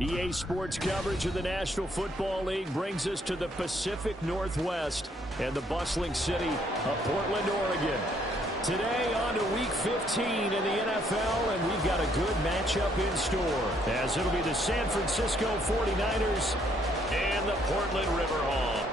EA Sports coverage of the National Football League brings us to the Pacific Northwest and the bustling city of Portland, Oregon. Today on to Week 15 in the NFL, and we've got a good matchup in store, as it'll be the San Francisco 49ers and the Portland Riverhawks.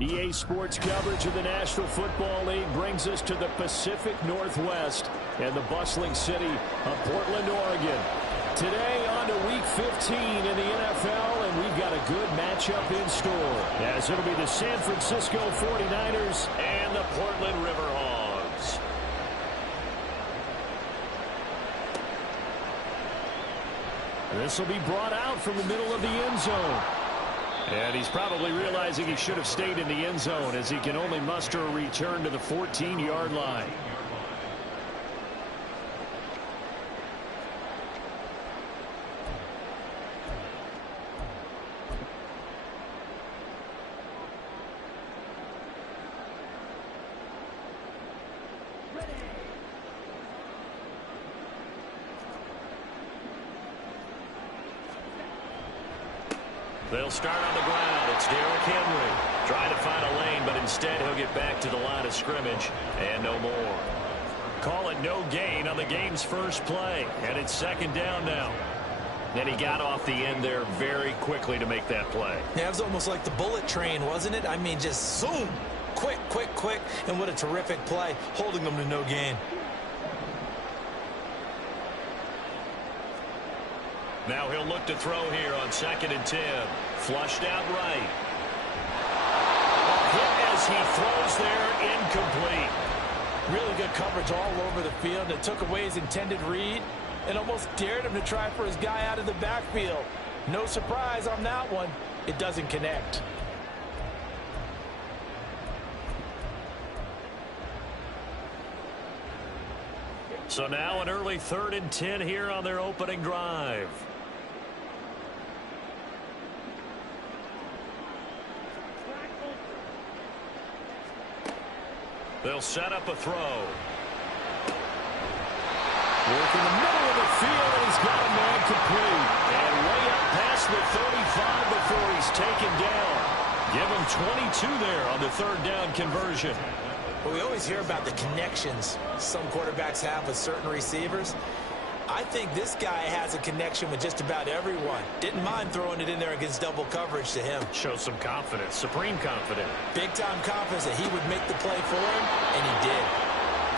EA Sports coverage of the National Football League brings us to the Pacific Northwest and the bustling city of Portland, Oregon. Today on to Week 15 in the NFL, and we've got a good matchup in store, as it'll be the San Francisco 49ers and the Portland Riverhawks. This will be brought out from the middle of the end zone. And he's probably realizing he should have stayed in the end zone, as he can only muster a return to the 14-yard line. They'll start on the ground. It's Derrick Henry. Trying to find a lane, but instead he'll get back to the line of scrimmage and no more. Call it no gain on the game's first play, and it's second down now. And he got off the end there very quickly to make that play. Yeah, it was almost like the bullet train, wasn't it? I mean, just zoom. Quick, quick, quick. And what a terrific play, holding them to no gain. Now he'll look to throw here on 2nd and 10. Flushed out right. A hit as he throws there, incomplete. Really good coverage all over the field. It took away his intended read and almost dared him to try for his guy out of the backfield. No surprise on that one. It doesn't connect. So now an early 3rd and 10 here on their opening drive. They'll set up a throw. Work in the middle of the field, and he's got a man complete. And way up past the 35 before he's taken down. Give him 22 there on the 3rd down conversion. Well, we always hear about the connections some quarterbacks have with certain receivers. I think this guy has a connection with just about everyone. Didn't mind throwing it in there against double coverage to him. Shows some confidence, supreme confidence. Big-time confidence that he would make the play for him, and he did.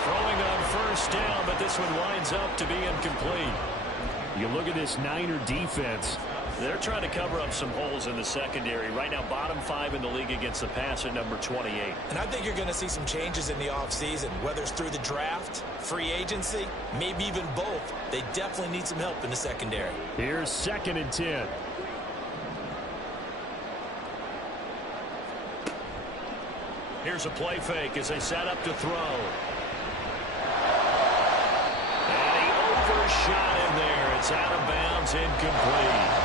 Throwing on 1st down, but this one winds up to be incomplete. You look at this Niner defense. They're trying to cover up some holes in the secondary. Right now, bottom 5 in the league against the pass at number 28. And I think you're going to see some changes in the offseason, whether it's through the draft, free agency, maybe even both. They definitely need some help in the secondary. Here's 2nd and 10. Here's a play fake as they set up to throw. And he overshot him there. It's out of bounds, incomplete.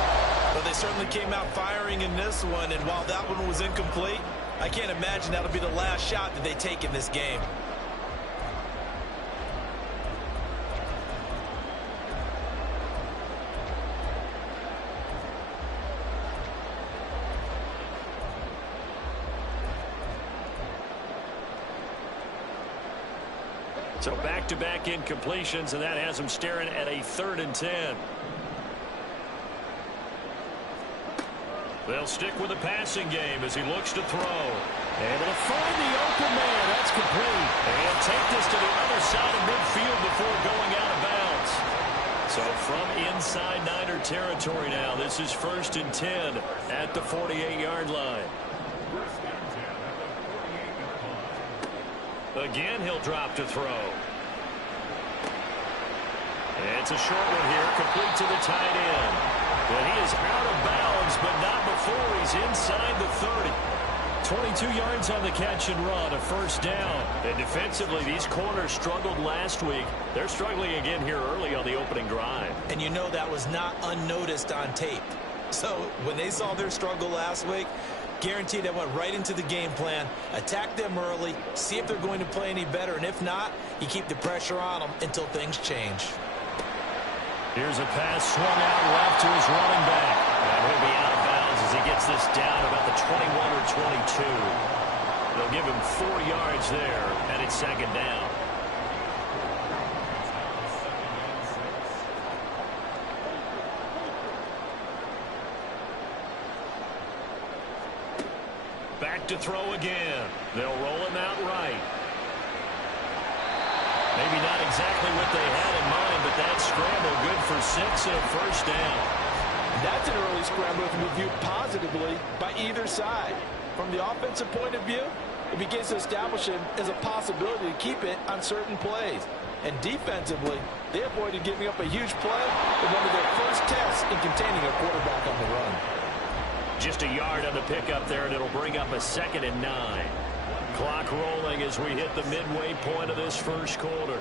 Well, they certainly came out firing in this one, and while that one was incomplete, I can't imagine that'll be the last shot that they take in this game. So back-to-back incompletions, and that has him staring at a 3rd and 10. They'll stick with the passing game as he looks to throw. Able to find the open man. That's complete. And take this to the other side of midfield before going out of bounds. So from inside Niner territory now, this is 1st and 10 at the 48-yard line. Again, he'll drop to throw. And it's a short one here, complete to the tight end. But he is out of bounds, but not before he's inside the 30. 22 yards on the catch and run, a 1st down. And defensively, these corners struggled last week. They're struggling again here early on the opening drive. And you know that was not unnoticed on tape. So when they saw their struggle last week, guaranteed that went right into the game plan. Attack them early, see if they're going to play any better, and if not, you keep the pressure on them until things change. Here's a pass swung out left to his running back. And he'll be out of bounds as he gets this down about the 21 or 22. They'll give him 4 yards there, and it's 2nd down. Back to throw again. They'll roll him out right. Maybe not exactly what they had in mind, but that scramble good for 6 and a 1st down. That's an early scramble that can be viewed positively by either side. From the offensive point of view, it begins to establish him as a possibility to keep it on certain plays. And defensively, they avoided giving up a huge play in one of their first tests in containing a quarterback on the run. Just a yard on the pickup there, and it'll bring up a 2nd and 9. Clock rolling as we hit the midway point of this 1st quarter.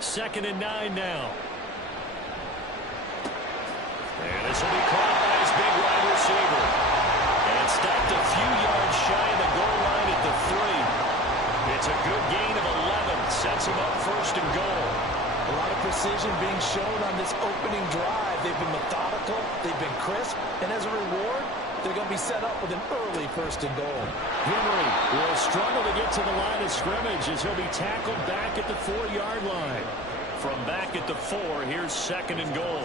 2nd and 9 now. And this will be caught by his big wide receiver. And stopped a few yards shy of the goal line at the 3. It's a good gain of 11. Sets him up 1st and goal. A lot of precision being shown on this opening drive. They've been methodical, they've been crisp, and as a reward, they're going to be set up with an early 1st and goal. Henry will struggle to get to the line of scrimmage as he'll be tackled back at the 4-yard line. From back at the 4, here's 2nd and goal.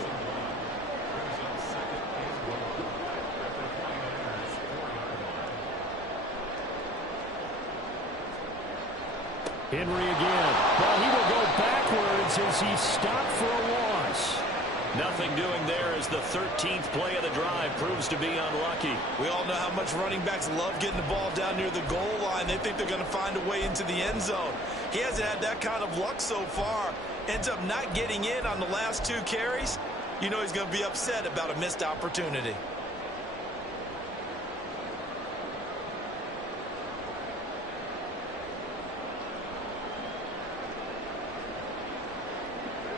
Henry again. Well, he will go backwards as he's stopped for a loss. Nothing doing there as the 13th play of the drive proves to be unlucky. We all know how much running backs love getting the ball down near the goal line. They think they're going to find a way into the end zone. He hasn't had that kind of luck so far. Ends up not getting in on the last 2 carries. You know he's going to be upset about a missed opportunity.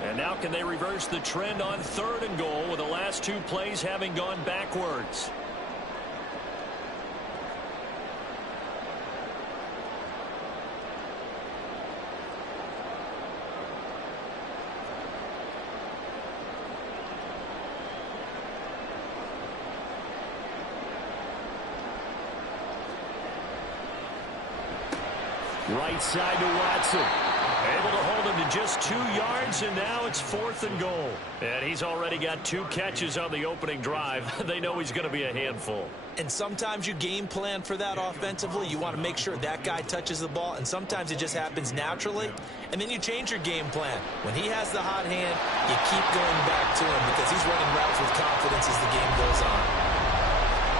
And now can they reverse the trend on 3rd and goal with the last 2 plays having gone backwards? Right side to Watson. Able to hold him to just 2 yards, and now it's 4th and goal. And he's already got 2 catches on the opening drive. They know he's going to be a handful. And sometimes you game plan for that offensively. You want to make sure that guy touches the ball, and sometimes it just happens naturally. And then you change your game plan. When he has the hot hand, you keep going back to him because he's running routes with confidence as the game goes on.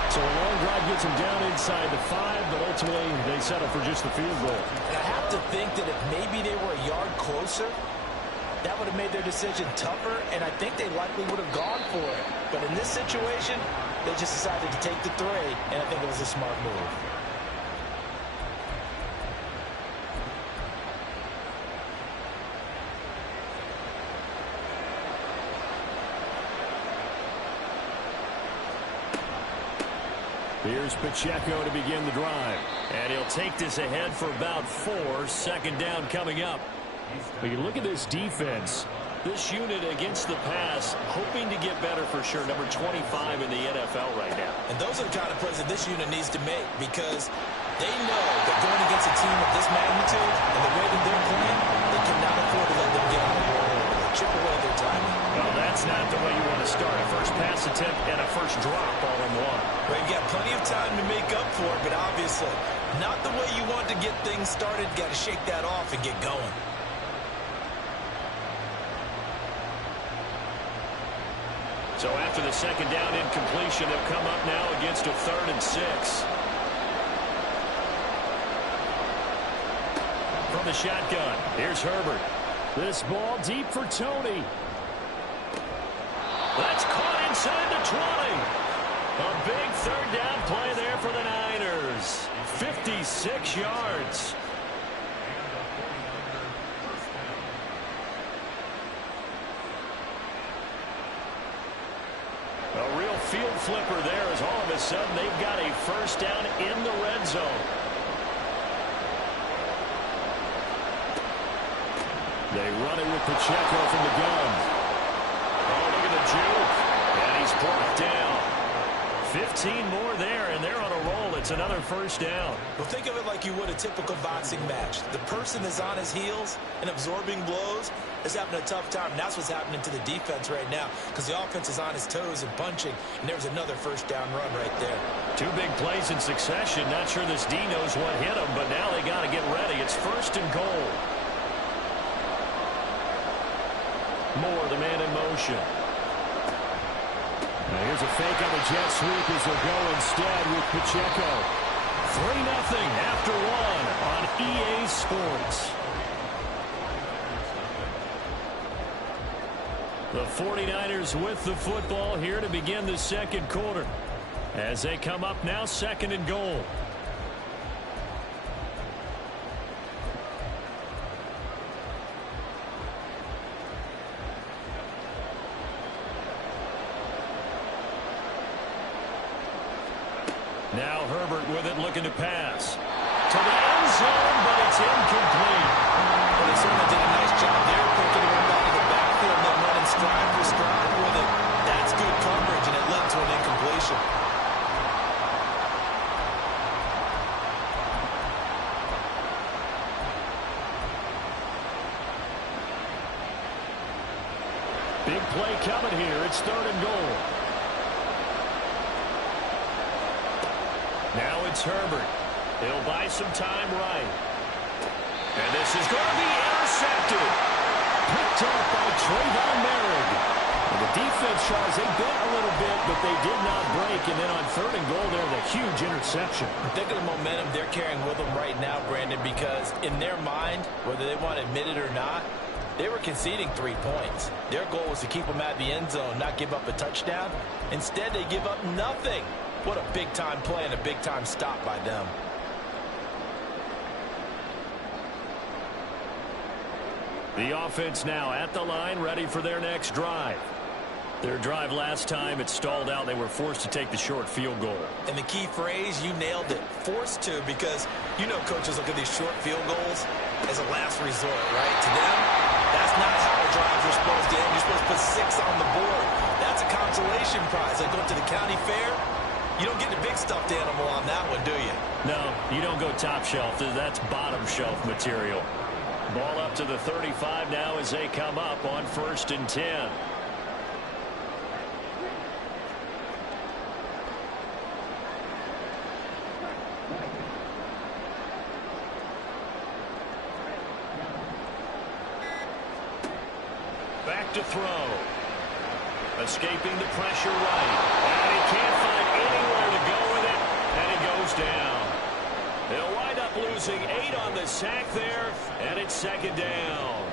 So a long drive gets him down inside the 5, but ultimately they settle for just the field goal. And I have to think that if maybe they were a yard closer, that would have made their decision tougher, and I think they likely would have gone for it. But in this situation, they just decided to take the 3, and I think it was a smart move. Here's Pacheco to begin the drive. And he'll take this ahead for about 4. 2nd down coming up. But you look at this defense. This unit against the pass, hoping to get better for sure. Number 25 in the NFL right now. And those are the kind of plays that this unit needs to make because they know that going against a team of this magnitude and the way that they're playing, they cannot afford to let them get on the roll and chip away at their timing. Well, that's not the way you want to start. A first pass attempt and a first drop all in one. Well, you've got plenty of time to make up for it, but obviously not the way you want to get things started. Got to shake that off and get going. So after the second down incompletion, they'll come up now against a 3rd and 6. From the shotgun, here's Herbert. This ball deep for Tony. That's caught inside the 20. A big 3rd down play there for the Niners. 56 yards. A real field flipper there as all of a sudden they've got a first down in the red zone. They run it with Pacheco from the gun. Oh, look at the juke. And he's brought down. 15 more there, and they're on a roll. It's another first down. Well, think of it like you would a typical boxing match. The person that's on his heels and absorbing blows is having a tough time. And that's what's happening to the defense right now because the offense is on his toes and punching, and there's another first down run right there. 2 big plays in succession. Not sure this D knows what hit him, but now they got to get ready. It's 1st and goal. Moore, the man in motion. Now here's a fake on the jet sweep as they'll go instead with Pacheco. 3-0 after 1 on EA Sports. The 49ers with the football here to begin the second quarter. As they come up now, 2nd and goal. Now Herbert with it, looking to pass. To the end zone, but it's incomplete. Well, they certainly did a nice job there, picking him up out of the backfield and then running stride for stride with it. That's good coverage, and it led to an incompletion. Big play coming here. It's 3rd and goal. Now it's Herbert. He'll buy some time right. And this is going to be intercepted. Picked up by Trayvon Merrick. And the defense, Charles, they bent a little bit, but they did not break. And then on 3rd and goal, there's a huge interception. Think of the momentum they're carrying with them right now, Brandon, because in their mind, whether they want to admit it or not, they were conceding 3 points. Their goal was to keep them at the end zone, not give up a touchdown. Instead, they give up nothing. What a big-time play and a big-time stop by them. The offense now at the line, ready for their next drive. Their drive last time, it stalled out. They were forced to take the short field goal. And the key phrase, you nailed it, forced to, because you know coaches look at these short field goals as a last resort, right? To them, that's not how the drives are supposed to end. You're supposed to put 6 on the board. That's a consolation prize. Like going to the county fair, you don't get the big stuffed animal on that one, do you? No, you don't go top shelf. That's bottom shelf material. Ball up to the 35 now as they come up on 1st and 10. Back to throw. Escaping the pressure right. And he can't find anywhere to go with it. And he goes down. They'll wind up losing 8 on the sack there. And it's 2nd down.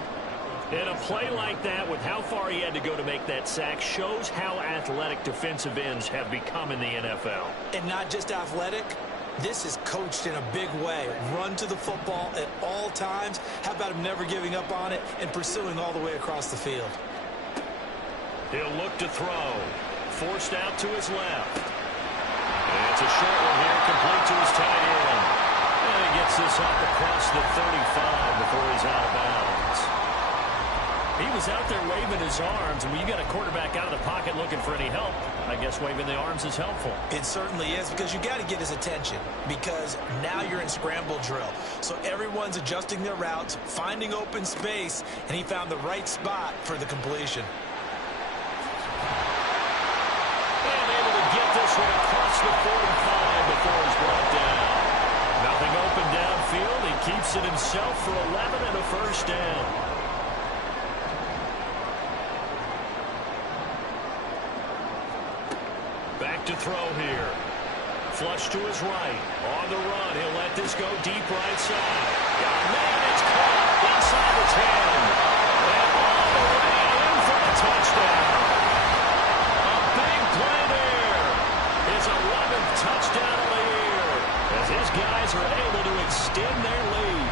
And a play like that with how far he had to go to make that sack shows how athletic defensive ends have become in the NFL. And not just athletic. This is coached in a big way. Run to the football at all times. How about him never giving up on it and pursuing all the way across the field? He'll look to throw. Forced out to his left. And it's a short one here, complete to his tight end. And he gets this up across the 35 before he's out of bounds. He was out there waving his arms, and when you got a quarterback out of the pocket looking for any help, I guess waving the arms is helpful. It certainly is, because you got to get his attention, because now you're in scramble drill. So everyone's adjusting their routes, finding open space, and he found the right spot for the completion. And able to get this one across the 45 before he's brought down. Nothing open downfield. He keeps it himself for 11 and a first down. Back to throw here. Flush to his right. On the run. He'll let this go deep right side. Got a man. It's caught inside the 10. And all the way in for the touchdown. A big play there. His 11th touchdown of the year, as his guys are able to extend their lead.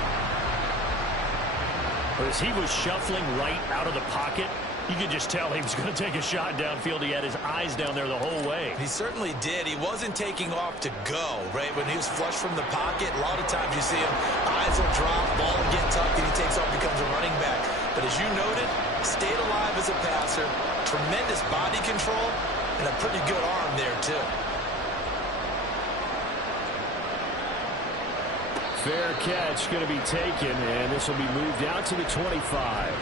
As he was shuffling right out of the pocket, you could just tell he was going to take a shot downfield. He had his eyes down there the whole way. He certainly did. He wasn't taking off to go, right? When he was flush from the pocket, a lot of times you see him, eyes will drop, ball will get tucked, and he takes off, becomes a running back. But as you noted, stayed alive as a passer, tremendous body control, and a pretty good arm there, too. Fair catch going to be taken, and this will be moved out to the 25.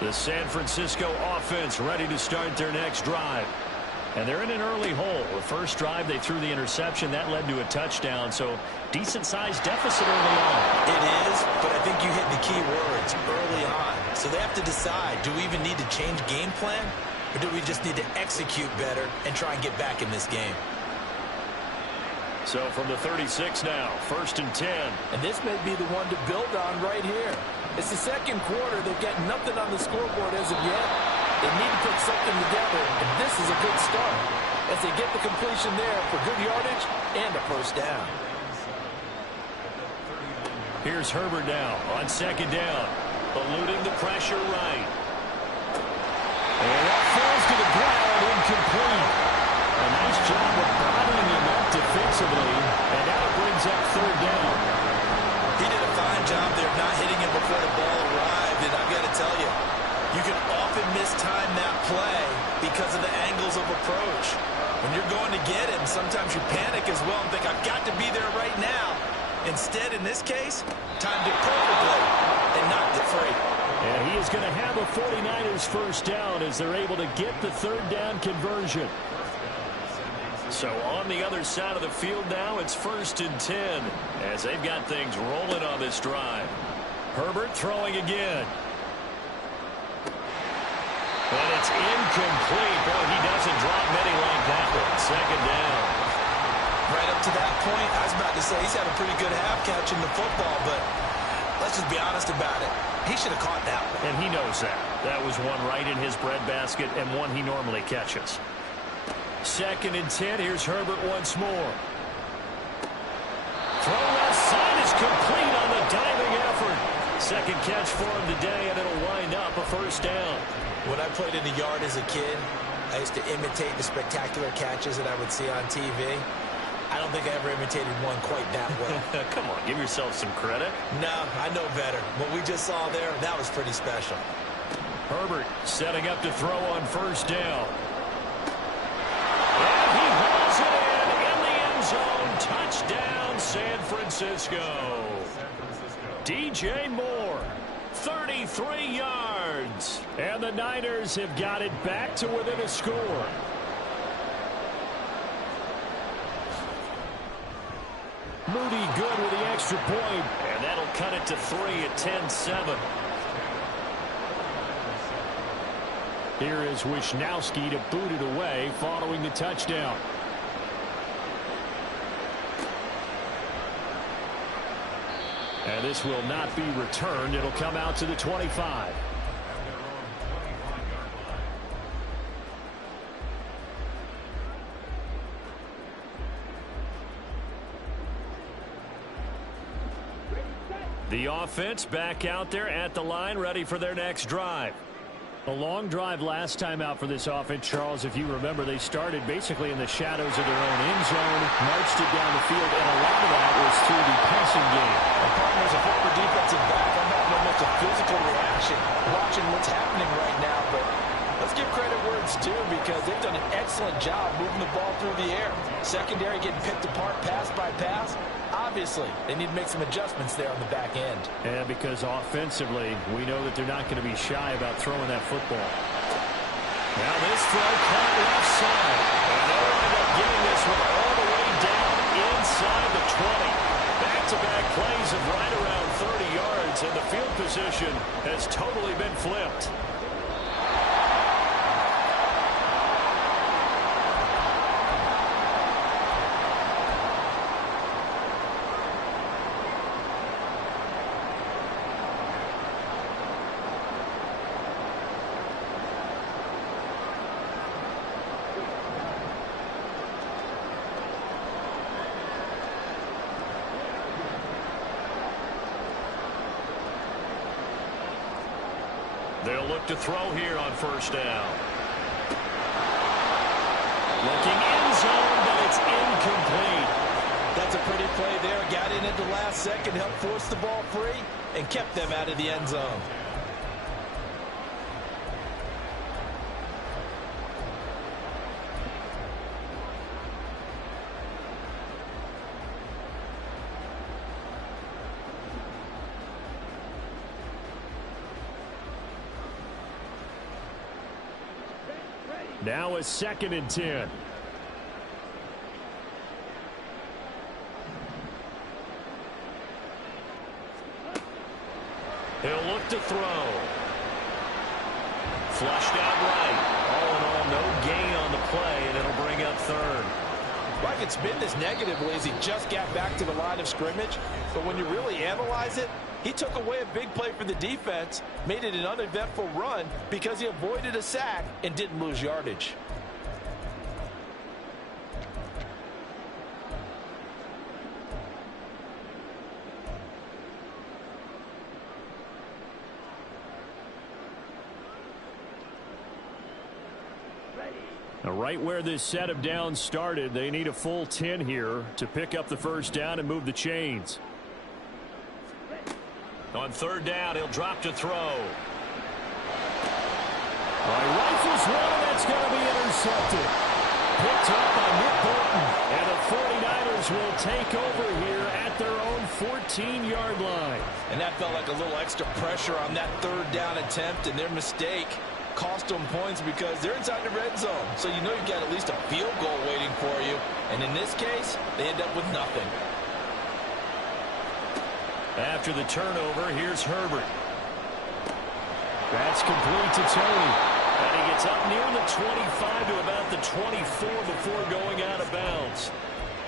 The San Francisco offense ready to start their next drive. And they're in an early hole. The first drive, they threw the interception. That led to a touchdown, so decent-sized deficit early on. It is, but I think you hit the key words, early on. So they have to decide, do we even need to change game plan, or do we just need to execute better and try and get back in this game? So from the 36 now, 1st and 10. And this may be the one to build on right here. It's the second quarter. They've got nothing on the scoreboard as of yet. They need to put something together, and this is a good start as they get the completion there for good yardage and a first down. Here's Herbert now on 2nd down, eluding the pressure right. And that falls to the ground, incomplete. A nice job of bottling him up defensively, and now it brings up 3rd down. He did a fine job there of not hitting him before the ball arrived, and I've got to tell you, you can often mistime that play because of the angles of approach. When you're going to get him, sometimes you panic as well and think, I've got to be there right now. Instead, in this case, timed it perfectly and knocked it free. And he is going to have a 49ers first down as they're able to get the 3rd down conversion. So on the other side of the field now, it's 1st and 10 as they've got things rolling on this drive. Herbert throwing again. And it's incomplete. Boy, he doesn't drop many like that one. 2nd down. Right up to that point, I was about to say he's had a pretty good half catching the football, but let's just be honest about it. He should have caught that one. And he knows that. That was one right in his breadbasket and one he normally catches. 2nd and 10. Here's Herbert once more. Throw left side is complete on the diving effort. 2nd catch for him today, and it'll wind up a first down. When I played in the yard as a kid, I used to imitate the spectacular catches that I would see on TV. I don't think I ever imitated one quite that well. Come on, give yourself some credit. No, I know better. What we just saw there, that was pretty special. Herbert setting up to throw on 1st down. And he hauls it in the end zone. Touchdown, San Francisco. DJ Moore, 33 yards. And the Niners have got it back to within a score. Moody good with the extra point, and that'll cut it to 3 at 10-7. Here is Wisnowski to boot it away following the touchdown. And this will not be returned. It'll come out to the 25. The offense back out there at the line, ready for their next drive. A long drive last time out for this offense, Charles. If you remember, they started basically in the shadows of their own end zone, marched it down the field, and a lot of that was through the passing game. And partners, a former defensive back, I'm having almost a physical reaction watching what's happening right now, but let's give credit where it's due because they've done an excellent job moving the ball through the air. Secondary getting picked apart pass by pass. Obviously, they need to make some adjustments there on the back end. Yeah, because offensively, we know that they're not going to be shy about throwing that football. Now this throw caught left side. And they'll end up getting this one all the way down inside the 20. Back-to-back plays of right around 30 yards, and the field position has totally been flipped. They'll look to throw here on first down. Looking end zone, but it's incomplete. That's a pretty play there. Got in at the last second, helped force the ball free, and kept them out of the end zone. Now a 2nd and 10. He'll look to throw. Flushed out right. All in all, no gain on the play, and it'll bring up 3rd. Like it's been this negatively as he just got back to the line of scrimmage. But when you really analyze it, he took away a big play for the defense, made it an uneventful run because he avoided a sack and didn't lose yardage. Now, right where this set of downs started, they need a full 10 here to pick up the first down and move the chains. On 3rd down, he'll drop to throw. Rifles one, and that's going to be intercepted. Picked up by Nick Bolton, and the 49ers will take over here at their own 14-yard line. And that felt like a little extra pressure on that 3rd down attempt, and their mistake cost them points because they're inside the red zone. So you know you've got at least a field goal waiting for you. And in this case, they end up with nothing. After the turnover, here's Herbert. That's complete to Tony. And he gets up near the 25 to about the 24 before going out of bounds.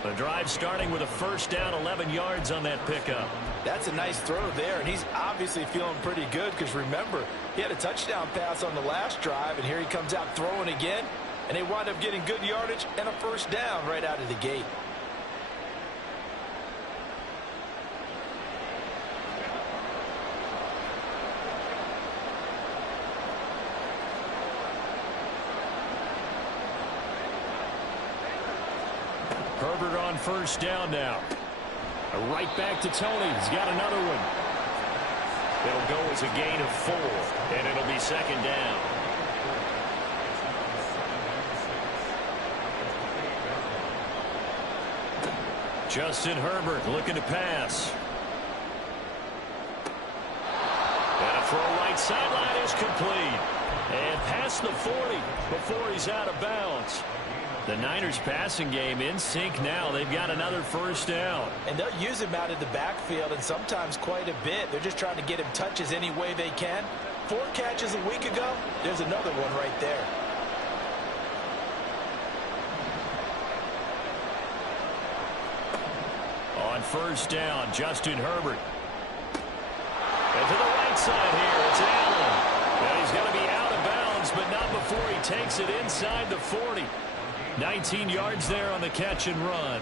The drive starting with a first down, 11 yards on that pickup. That's a nice throw there, and he's obviously feeling pretty good because, remember, he had a touchdown pass on the last drive, and here he comes out throwing again, and they wind up getting good yardage and a first down right out of the gate. Herbert on first down now. Right back to Tony. He's got another one. It'll go as a gain of 4, and it'll be 2nd down. Justin Herbert looking to pass. And a throw right sideline is complete. And past the 40 before he's out of bounds. The Niners passing game in sync now. They've got another first down. And they'll use him out of the backfield and sometimes quite a bit. They're just trying to get him touches any way they can. 4 catches a week ago. There's another one right there. On first down, Justin Herbert. And to the right side here, it's Allen. And he's going to be out of bounds, but not before he takes it inside the 40. 19 yards there on the catch and run.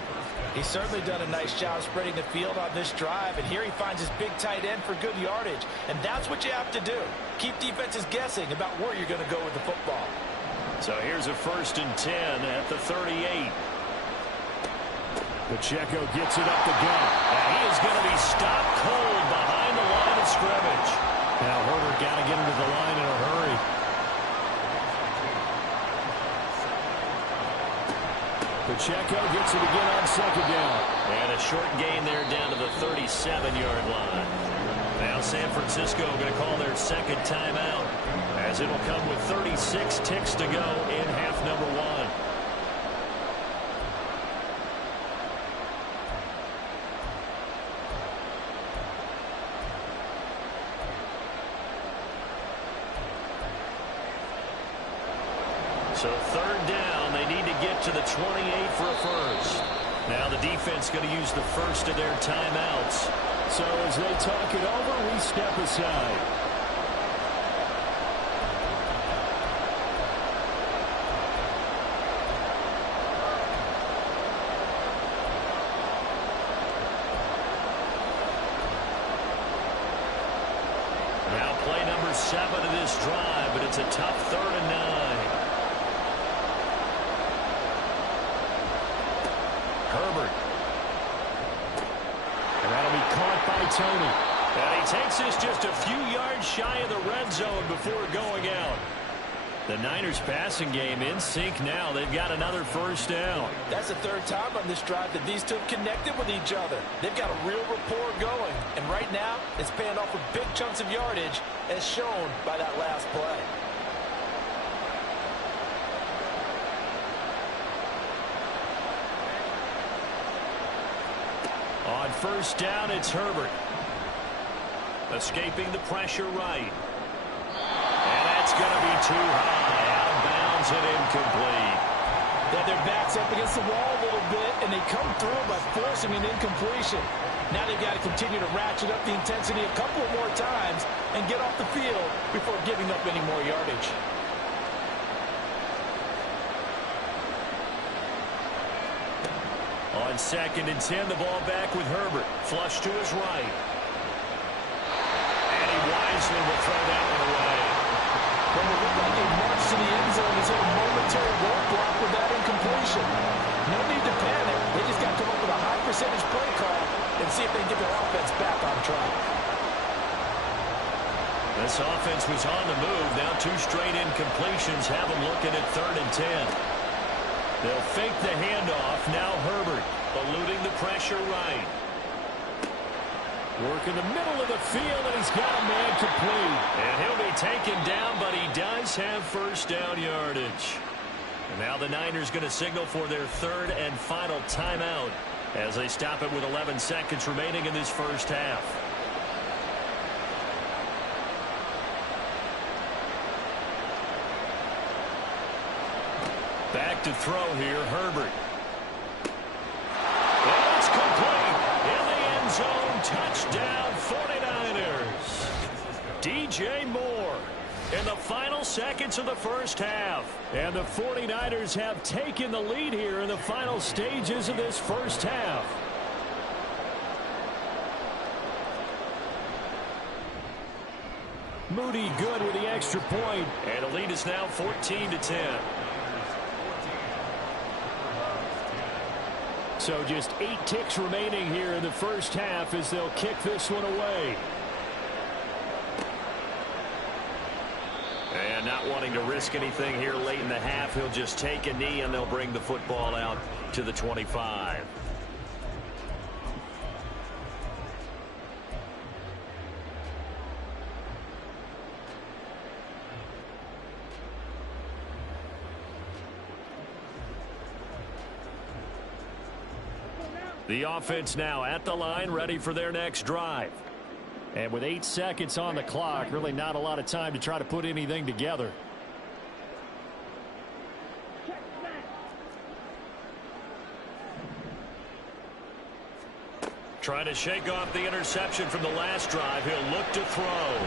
He's certainly done a nice job spreading the field on this drive, and here he finds his big tight end for good yardage, and that's what you have to do. Keep defenses guessing about where you're going to go with the football. So here's a 1st and 10 at the 38. Pacheco gets it up the gut. And he is going to be stopped cold behind the line of scrimmage. Now Herbert got to get into the line in a hurry. Pacheco gets it again on 2nd down. And a short gain there down to the 37-yard line. Now San Francisco going to call their 2nd timeout, as it'll come with 36 ticks to go in half number 1. So 3rd down, they need to get to the 28 for a first. Now the defense going to use the first of their timeouts. So as they talk it over, we step aside. Now play number 7 of this drive, but it's a tough 3rd and 9. Herbert. And that'll be caught by Tony. And he takes this just a few yards shy of the red zone before going out. The Niners passing game in sync now. They've got another 1st down. That's the 3rd time on this drive that these two have connected with each other. They've got a real rapport going. And right now, it's paying off with big chunks of yardage, as shown by that last play. On 1st down, it's Herbert. Escaping the pressure right. And that's going to be too high. Out of bounds and incomplete. They have their backs up against the wall a little bit, and they come through by forcing an incompletion. Now they've got to continue to ratchet up the intensity a couple of more times and get off the field before giving up any more yardage. On 2nd and 10, the ball back with Herbert. Flush to his right. And he wisely will throw that one away. Well, it looked like a march to the end zone is a momentary roadblock with that incompletion. No need to panic. They just got to come up with a high percentage play call and see if they can get their offense back on track. This offense was on the move. Now 2 straight incompletions have them looking at 3rd and 10. They'll fake the handoff. Now Herbert eluding the pressure right. Work in the middle of the field, and he's got a man complete. And he'll be taken down, but he does have 1st down yardage. And now the Niners going to signal for their 3rd and final timeout as they stop it with 11 seconds remaining in this 1st half. Back to throw here, Herbert. And it's complete. In the end zone, touchdown 49ers. DJ Moore in the final seconds of the 1st half. And the 49ers have taken the lead here in the final stages of this 1st half. Moody good with the extra point. And the lead is now 14-10. So just 8 ticks remaining here in the 1st half as they'll kick this one away. And not wanting to risk anything here late in the half, he'll just take a knee and they'll bring the football out to the 25. The offense now at the line, ready for their next drive. And with 8 seconds on the clock, really not a lot of time to try to put anything together. Trying to shake off the interception from the last drive. He'll look to throw.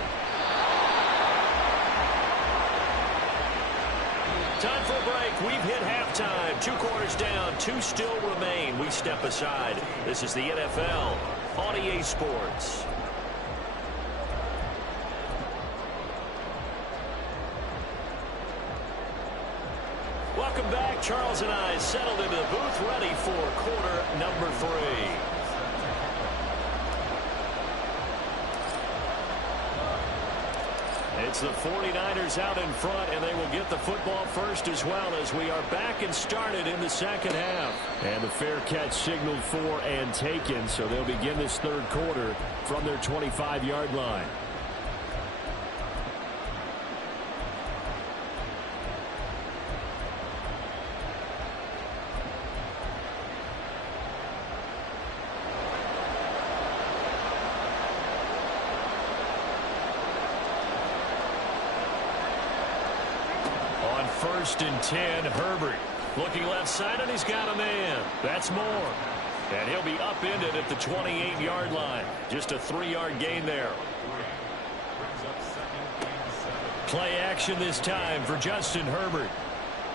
Time for a break. We've hit halftime. 2 quarters down. 2 still remain. We step aside. This is the NFL on EA Sports. Welcome back. Charles and I settled into the booth, ready for quarter number 3. It's the 49ers out in front, and they will get the football first as well as we are back and started in the second half. And the fair catch signaled for and taken, so they'll begin this third quarter from their 25-yard line. First and 10, Herbert. Looking left side, and he's got a man. That's Moore. And he'll be upended at the 28-yard line. Just a 3-yard gain there. Play action this time for Justin Herbert.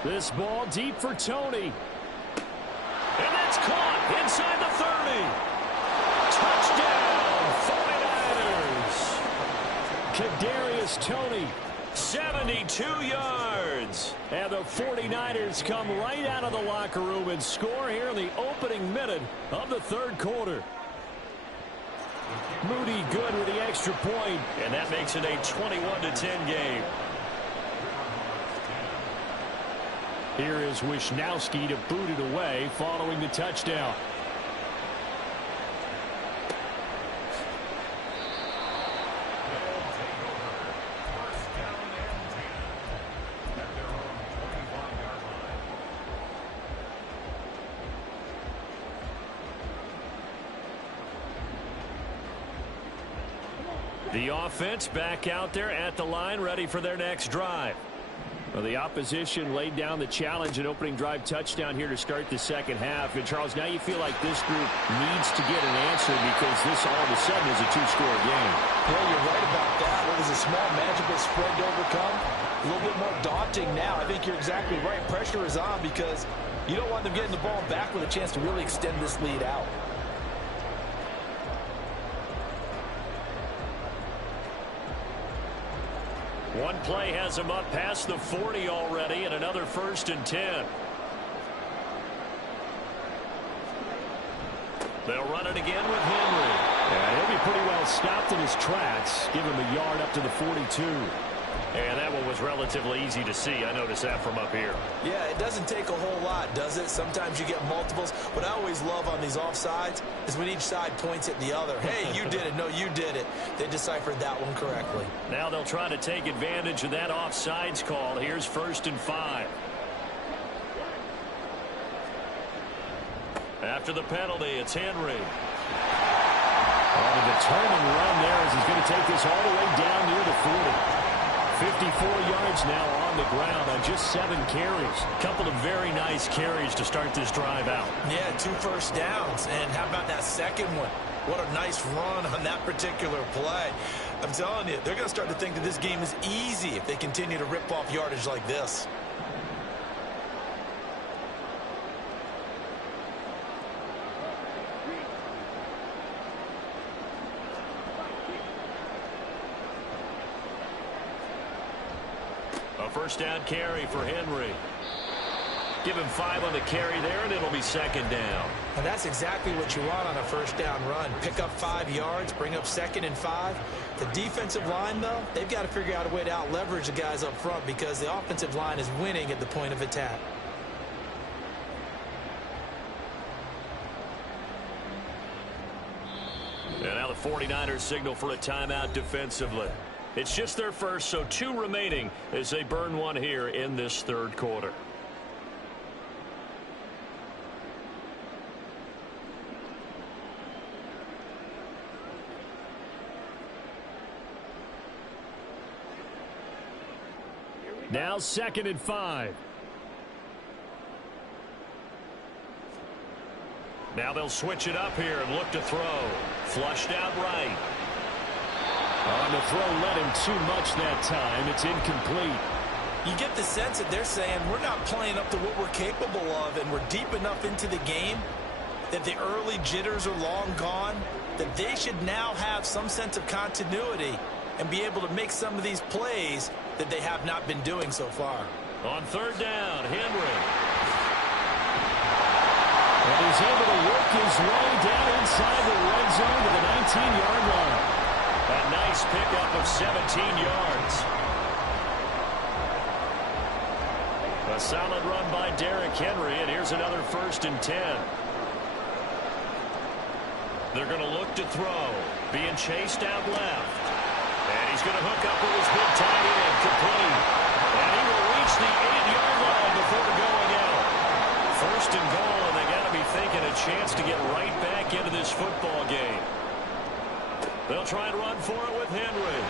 This ball deep for Tony. And that's caught inside the 30. Touchdown, 49ers. Kadarius Toney. 72 yards. And the 49ers come right out of the locker room and score here in the opening minute of the third quarter. Moody good with the extra point, and that makes it a 21-10 game. Here is Wisnowski to boot it away following the touchdown. The offense back out there at the line, ready for their next drive. Well, the opposition laid down the challenge and opening drive touchdown here to start the second half. And, Charles, now you feel like this group needs to get an answer because this all of a sudden is a 2-score game. Yeah, you're right about that. It was a small, manageable spread to overcome. A little bit more daunting now. I think you're exactly right. Pressure is on because you don't want them getting the ball back with a chance to really extend this lead out. One play has him up past the 40 already, and another 1st and 10. They'll run it again with Henry. And he'll be pretty well stopped in his tracks. Give him a yard up to the 42. And that one was relatively easy to see. I noticed that from up here. Yeah, it doesn't take a whole lot, does it? Sometimes you get multiples. What I always love on these offsides is when each side points at the other. Hey, you did it. No, you did it. They deciphered that one correctly. Now they'll try to take advantage of that offsides call. Here's 1st and 5. After the penalty, it's Henry. The turn and run there as he's going to take this all the way down near the 40. 54 yards now on the ground on just 7 carries. A couple of very nice carries to start this drive out. Yeah, 2 first downs. And how about that second one? What a nice run on that particular play. I'm telling you, they're going to start to think that this game is easy if they continue to rip off yardage like this. A 1st down carry for Henry. Give him 5 on the carry there, and it'll be 2nd down. And that's exactly what you want on a 1st down run. Pick up 5 yards, bring up 2nd and 5. The defensive line, though, they've got to figure out a way to out-leverage the guys up front because the offensive line is winning at the point of attack. And now the 49ers signal for a timeout defensively. It's just their first, so 2 remaining as they burn one here in this third quarter. Now 2nd and 5. Now they'll switch it up here and look to throw. Flushed out right. On the throw, led him too much that time. It's incomplete. You get the sense that they're saying we're not playing up to what we're capable of, and we're deep enough into the game that the early jitters are long gone, that they should now have some sense of continuity and be able to make some of these plays that they have not been doing so far. On third down, Henry. And he's able to work his way down inside the red zone to the 19-yard line. A nice pickup of 17 yards. A solid run by Derrick Henry, and here's another 1st and 10. They're going to look to throw. Being chased out left. And he's going to hook up with his big tight end, complete. And he will reach the 8-yard line before going out. 1st and goal, and they got to be thinking a chance to get right back into this football game. They'll try and run for it with Henry.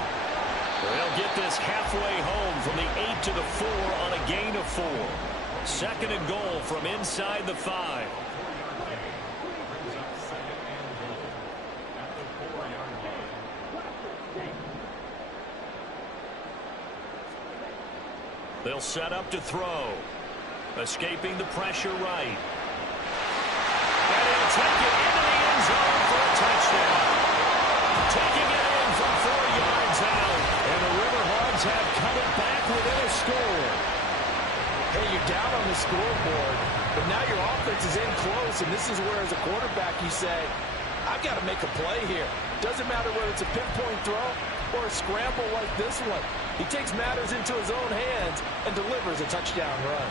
They'll get this halfway home from the 8 to the 4 on a gain of 4. 2nd and goal from inside the 5. They'll set up to throw. Escaping the pressure right. And he'll take it into the end zone for a touchdown. Taking it in from 4 yards out. And the Riverhawks have cut it back within a score. Hey, you're down on the scoreboard, but now your offense is in close, and this is where, as a quarterback, you say, I've got to make a play here. Doesn't matter whether it's a pinpoint throw or a scramble like this one. He takes matters into his own hands and delivers a touchdown run.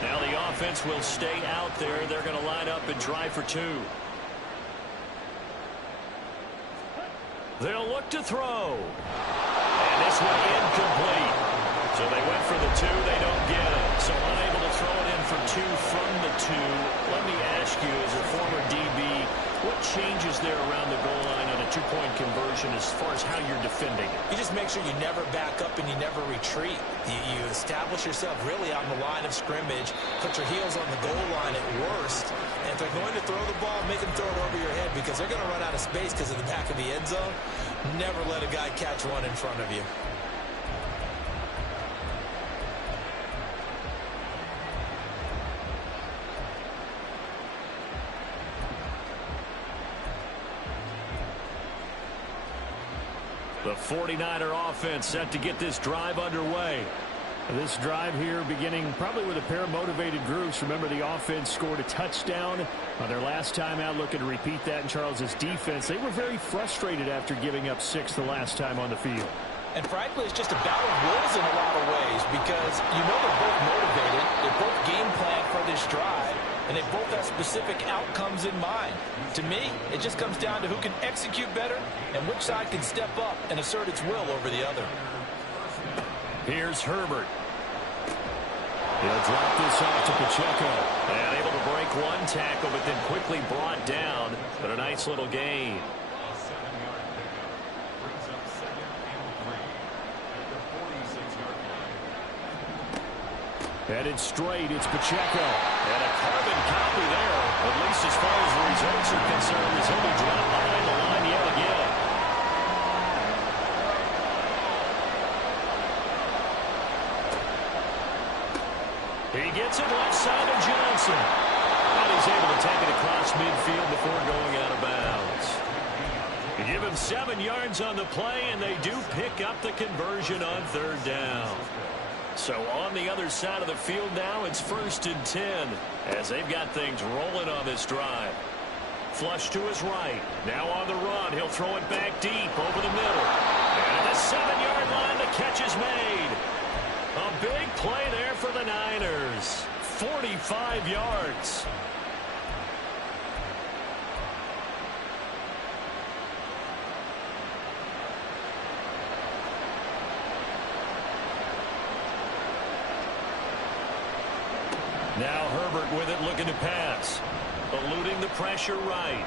Now the offense will stay out there. They're going to line up and try for 2. They'll look to throw. And this one incomplete. So they went for the 2. They don't get it. So unable to throw it in for 2 from the 2. Let me ask you, as a former DB, what changes there around the goal line on a 2-point conversion as far as how you're defending it? You just make sure you never back up and you never retreat. You establish yourself really on the line of scrimmage, put your heels on the goal line at worst, and if they're going to throw the ball, make them throw it over your head because they're going to run out of space because of the back of the end zone. Never let a guy catch one in front of you. The 49er offense set to get this drive underway. This drive here beginning probably with a pair of motivated groups. Remember, the offense scored a touchdown on their last time out. Looking to repeat that in Charles's defense. They were very frustrated after giving up 6 the last time on the field. And frankly, it's just a battle of wills in a lot of ways because you know they're both motivated. They're both game planned for this drive, and they both have specific outcomes in mind. To me, it just comes down to who can execute better and which side can step up and assert its will over the other. Here's Herbert. He'll drop this off to Pacheco. And able to break one tackle, but then quickly brought down. But a nice little gain. Headed straight, it's Pacheco. And a carbon copy there, at least as far as the results are concerned, as he'll be dropped behind the line yet again. He gets it left side of Johnson. And he's able to take it across midfield before going out of bounds. You give him 7 yards on the play, and they do pick up the conversion on 3rd down. So on the other side of the field now, it's 1st and 10 as they've got things rolling on this drive. Flush to his right. Now on the run. He'll throw it back deep over the middle. And at the 7-yard line, the catch is made. A big play there for the Niners. 45 yards. Now Herbert with it, looking to pass. Eluding the pressure right.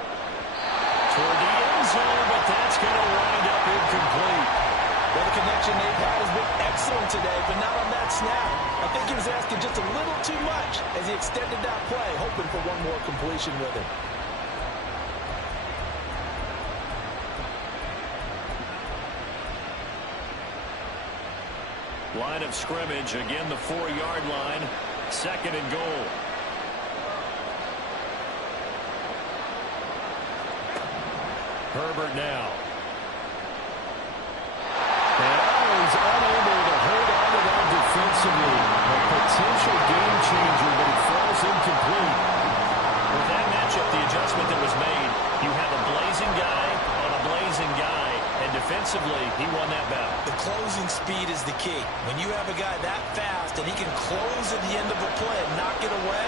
Toward the end zone, but that's going to wind up incomplete. Well, the connection they've had has been excellent today, but not on that snap. I think he was asking just a little too much as he extended that play, hoping for one more completion with it. Line of scrimmage, again the 4-yard line. 2nd and goal. Herbert now. And he's unable to hold on to that defensively. A potential game changer, but it falls incomplete. With that matchup, the adjustment that was made, you have a blazing guy on a blazing guy, and defensively, he won that battle. The closing speed is the key. When you have a guy that fast and he can close at the end of a play and knock it away,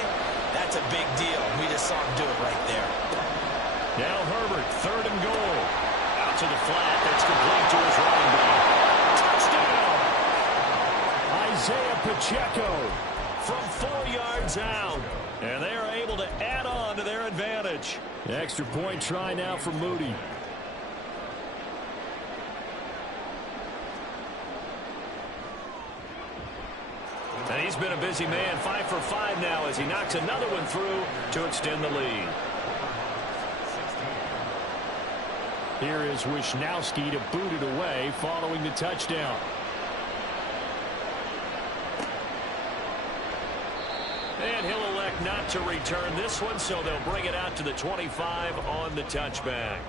that's a big deal. We just saw him do it right there. Now Herbert, 3rd and goal. Out to the flat. That's complete to his running back. Touchdown! Isaiah Pacheco from 4 yards out. And they are able to add on to their advantage. Extra point try now for Moody. And he's been a busy man. 5 for 5 now as he knocks another one through to extend the lead. Here is Wisnowski to boot it away following the touchdown. And he'll elect not to return this one, so they'll bring it out to the 25 on the touchback.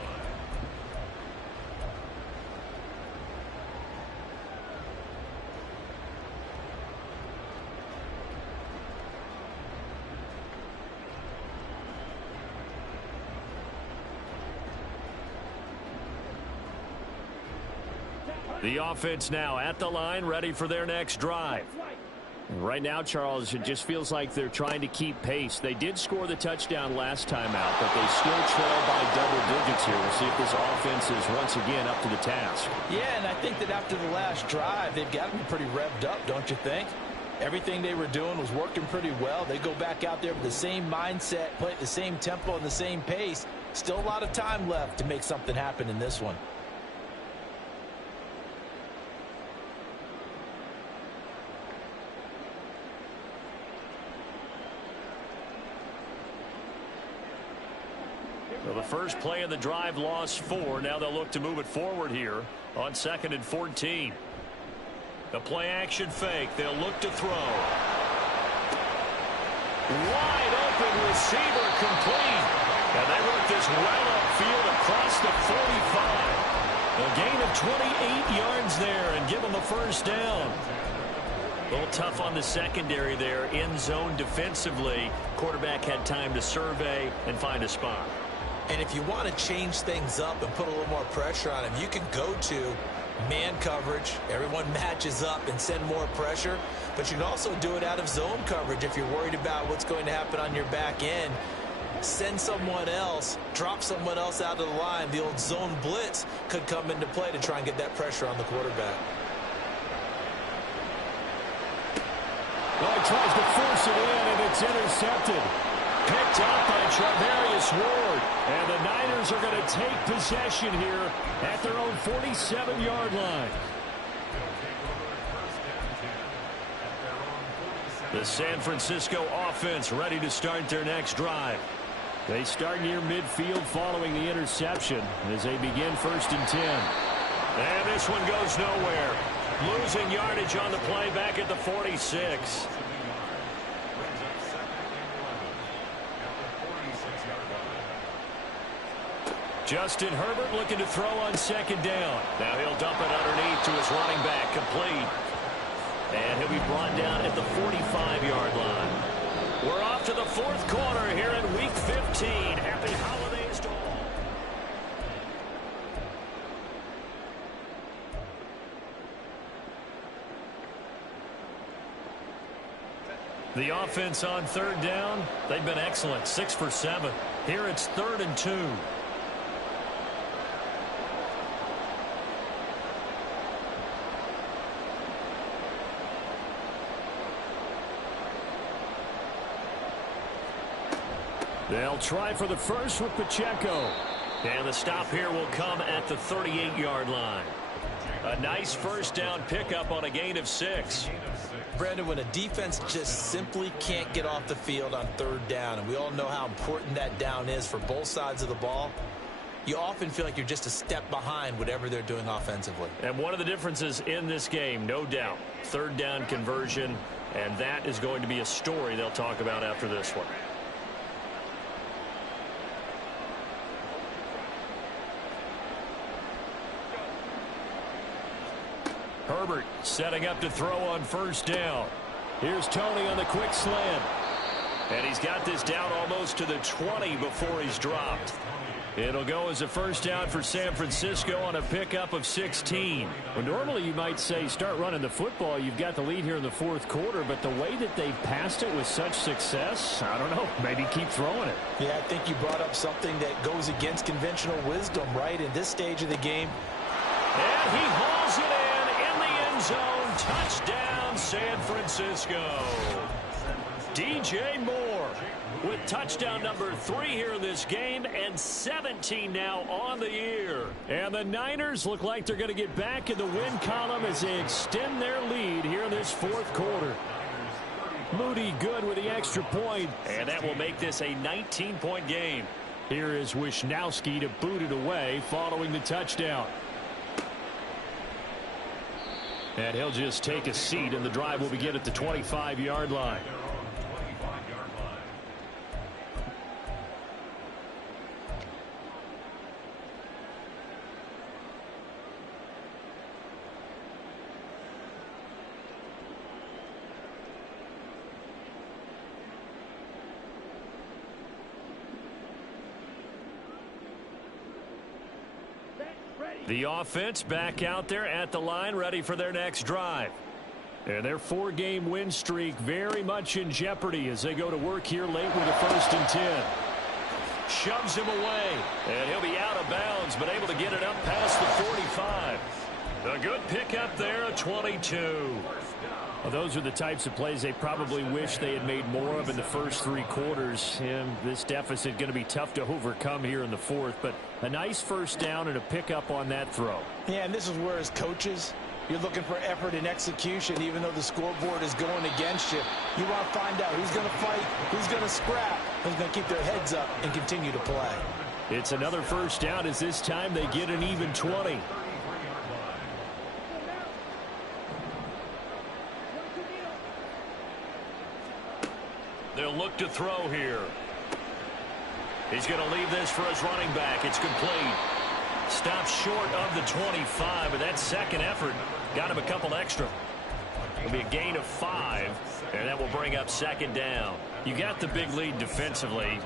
The offense now at the line, ready for their next drive. Right now, Charles, it just feels like they're trying to keep pace. They did score the touchdown last time out, but they still trail by double digits here. We'll see if this offense is once again up to the task. Yeah, and I think that after the last drive, they've got to be pretty revved up, don't you think? Everything they were doing was working pretty well. They go back out there with the same mindset, play at the same tempo and the same pace. Still a lot of time left to make something happen in this one. So the first play of the drive lost 4. Now they'll look to move it forward here on 2nd and 14. The play action fake. They'll look to throw. Wide open receiver complete. And they work this well upfield across the 45. A gain of 28 yards there and give them a first down. A little tough on the secondary there in zone defensively. Quarterback had time to survey and find a spot. And if you want to change things up and put a little more pressure on him, you can go to man coverage. Everyone matches up and send more pressure. But you can also do it out of zone coverage if you're worried about what's going to happen on your back end. Send someone else, drop someone else out of the line. The old zone blitz could come into play to try and get that pressure on the quarterback. Well, he tries to force it in, and it's intercepted. Picked up by Charvarius Ward. And the Niners are going to take possession here at their own 47-yard line. The San Francisco offense ready to start their next drive. They start near midfield following the interception as they begin 1st and 10. And this one goes nowhere. Losing yardage on the play back at the 46. Justin Herbert looking to throw on 2nd down. Now he'll dump it underneath to his running back, complete. And he'll be brought down at the 45-yard line. We're off to the 4th quarter here in Week 15. Happy holidays to all. The offense on 3rd down, they've been excellent, 6 for 7. Here it's 3rd and 2. They'll try for the first with Pacheco. And the stop here will come at the 38-yard line. A nice first down pickup on a gain of 6. Brandon, when a defense just simply can't get off the field on 3rd down, and we all know how important that down is for both sides of the ball, you often feel like you're just a step behind whatever they're doing offensively. And one of the differences in this game, no doubt, third down conversion, and that is going to be a story they'll talk about after this one. Herbert setting up to throw on first down. Here's Tony on the quick slant. And he's got this down almost to the 20 before he's dropped. It'll go as a first down for San Francisco on a pickup of 16. Well, normally you might say start running the football. You've got the lead here in the fourth quarter, but the way that they've passed it with such success, I don't know, maybe keep throwing it. Yeah, I think you brought up something that goes against conventional wisdom, right, in this stage of the game. And he hauls it in the end zone. Touchdown, San Francisco. DJ Moore with touchdown number 3 here in this game, and 17 now on the year. And the Niners look like they're going to get back in the win column as they extend their lead here in this fourth quarter. Moody good with the extra point, and that will make this a 19-point game. Here is Wisnowski to boot it away following the touchdown. And he'll just take a seat, and the drive will begin at the 25-yard line. The offense back out there at the line, ready for their next drive. And their 4-game win streak very much in jeopardy as they go to work here late with a 1st and 10. Shoves him away, and he'll be out of bounds, but able to get it up past the 45. A good pickup there, a 22. Well, those are the types of plays they probably wish they had made more of in the first 3 quarters. And this deficit going to be tough to overcome here in the fourth, but a nice first down and a pickup on that throw. Yeah, and this is where as coaches, you're looking for effort and execution. Even though the scoreboard is going against you, you want to find out who's going to fight, who's going to scrap, who's going to keep their heads up and continue to play. It's another first down as this time they get an even 20. They'll look to throw here. He's going to leave this for his running back. It's complete. Stops short of the 25, but that second effort got him a couple extra. It'll be a gain of 5, and that will bring up 2nd down. You got the big lead defensively.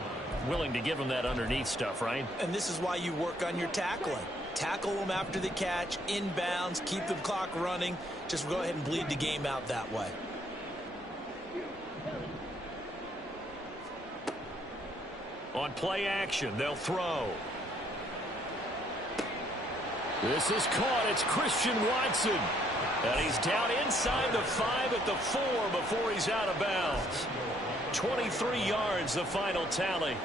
Willing to give them that underneath stuff, right? And this is why you work on your tackling. Tackle them after the catch, inbounds, keep the clock running. Just go ahead and bleed the game out that way. On play action, they'll throw. This is caught. It's Christian Watson. And he's down inside the 5 at the 4 before he's out of bounds. 23 yards, the final tally.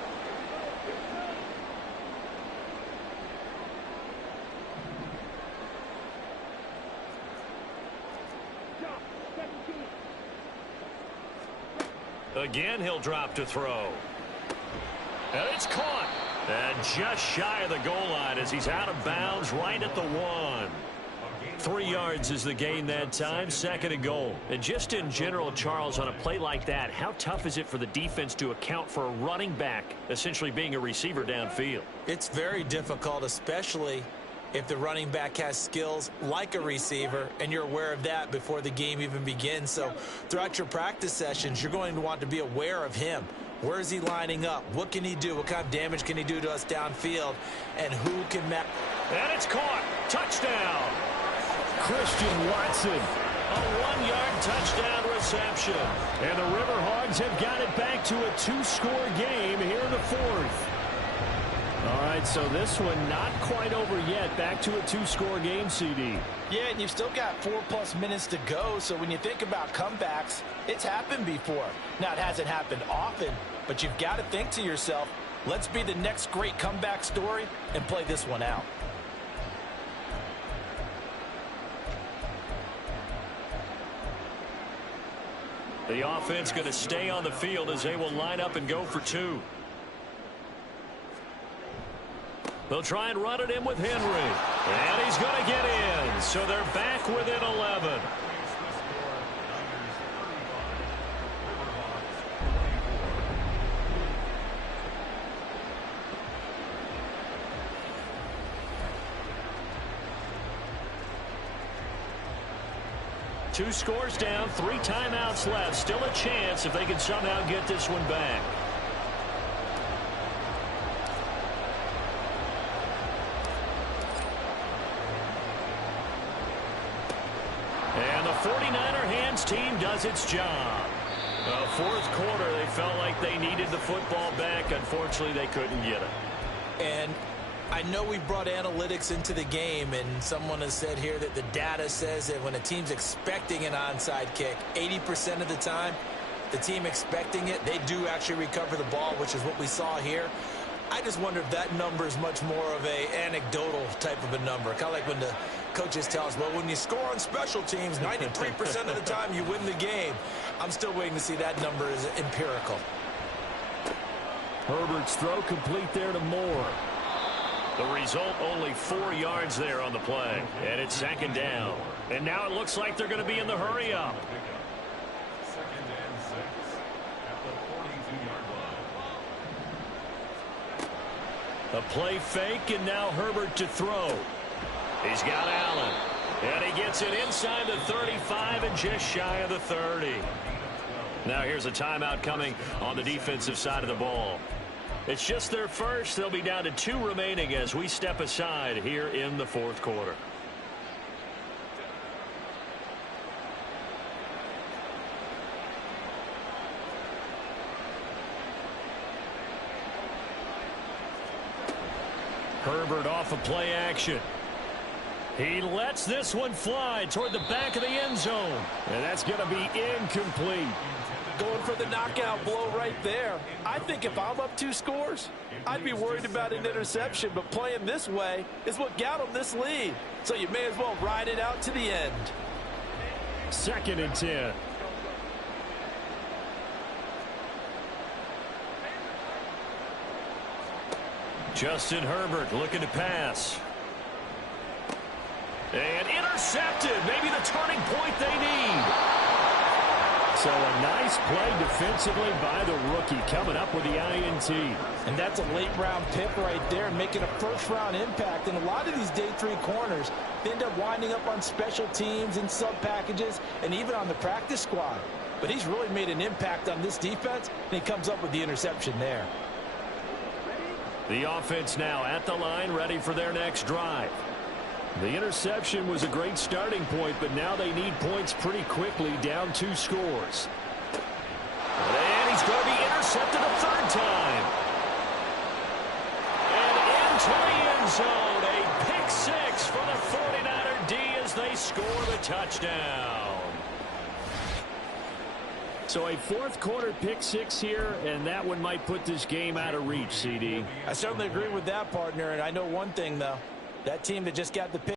Again, he'll drop to throw. And it's caught. And just shy of the goal line as he's out of bounds right at the 1. 3 yards is the gain that time, 2nd and goal. And just in general, Charles, on a play like that, how tough is it for the defense to account for a running back essentially being a receiver downfield? It's very difficult, especially if the running back has skills like a receiver, and you're aware of that before the game even begins. So throughout your practice sessions, you're going to want to be aware of him. Where is he lining up? What can he do? What kind of damage can he do to us downfield? And who can match? And it's caught. Touchdown. Christian Watson. A 1-yard touchdown reception. And the Riverhogs have got it back to a 2-score game here in the fourth. All right, so this one not quite over yet. Back to a 2-score game, CD. Yeah, and you've still got 4+ minutes to go, so when you think about comebacks, it's happened before. Now, it hasn't happened often, but you've got to think to yourself, let's be the next great comeback story and play this one out. The offense going to stay on the field as they will line up and go for 2. They'll try and run it in with Henry. And he's going to get in. So they're back within 11. Two scores down, 3 timeouts left. Still a chance if they can somehow get this one back. And the 49er hands team does its job. Fourth quarter, they felt like they needed the football back. Unfortunately, they couldn't get it. And I know we brought analytics into the game, and someone has said here that the data says that when a team's expecting an onside kick, 80% of the time, the team expecting it, they do actually recover the ball, which is what we saw here. I just wonder if that number is much more of a anecdotal type of a number. Kind of like when the coaches tell us, well, when you score on special teams, 93% of the time you win the game. I'm still waiting to see that number is empirical. Herbert's throw complete there to Moore. The result, only 4 yards there on the play. And it's 2nd down. And now it looks like they're going to be in the hurry up. 2nd and 6 at the 42-yard line. A play fake, and now Herbert to throw. He's got Allen. And he gets it inside the 35 and just shy of the 30. Now here's a timeout coming on the defensive side of the ball. It's just their first. They'll be down to 2 remaining as we step aside here in the fourth quarter. Herbert off of play action. He lets this one fly toward the back of the end zone. And that's going to be incomplete. Going for the knockout blow right there. I think if I'm up 2 scores, I'd be worried about an interception, but playing this way is what got them this lead. So you may as well ride it out to the end. 2nd and 10. Justin Herbert looking to pass. And intercepted. Maybe the turning point they need. So a nice play defensively by the rookie coming up with the INT. And that's a late-round pick right there, making a first-round impact. And a lot of these day 3 corners end up winding up on special teams and sub-packages and even on the practice squad. But he's really made an impact on this defense, and he comes up with the interception there. The offense now at the line, ready for their next drive. The interception was a great starting point, but now they need points pretty quickly, down 2 scores. And he's going to be intercepted a 3rd time. And into the end zone, a pick 6 for the 49er D as they score the touchdown. So a fourth quarter pick 6 here, and that one might put this game out of reach, CD. I certainly agree with that, partner, and I know one thing, though. That team that just got the pick